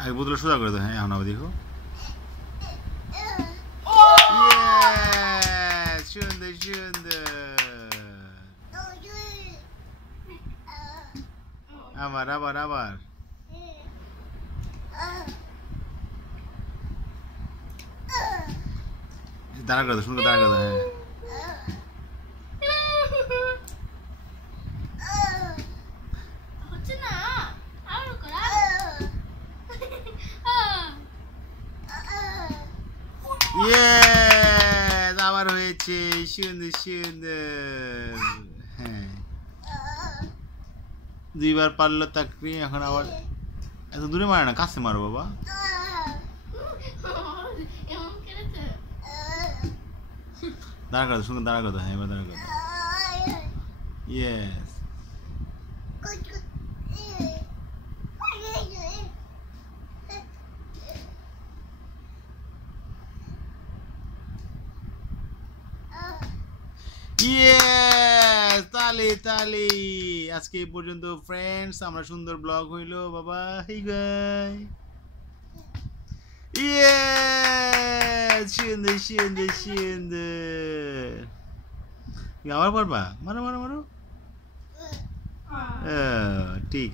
আগে বোতল সোজা করে দাও। হ্যাঁ এখন আবার দেখো। সুন্দর সুন্দর। আবার আবার আবার দাঁড়া করে দাও, শুনকো দাঁড়া করে দাও। হ্যাঁ ইয়েস আবার হয়েছে। সুন্দর সুন্দর। হ্যাঁ দুইবার পারলো তাকরি। এখন আবার এত দূরে মারে না, কাছে মারো বাবা। দাঁড়া করে দাও, শুনকো দাঁড়া করে দাও। হ্যাঁ এবার দাঁড়া করে দাও। ইয়েস ইয়েস তালি তালি। আজকে এই পর্যন্ত ফ্রেন্ডস, আমরা সুন্দর ব্লগ হইলো বাবা। হেই গাই ইয়েস সুন্দর সুন্দর সুন্দর। আবার পারবা? মারো মারো মারো। ঠিক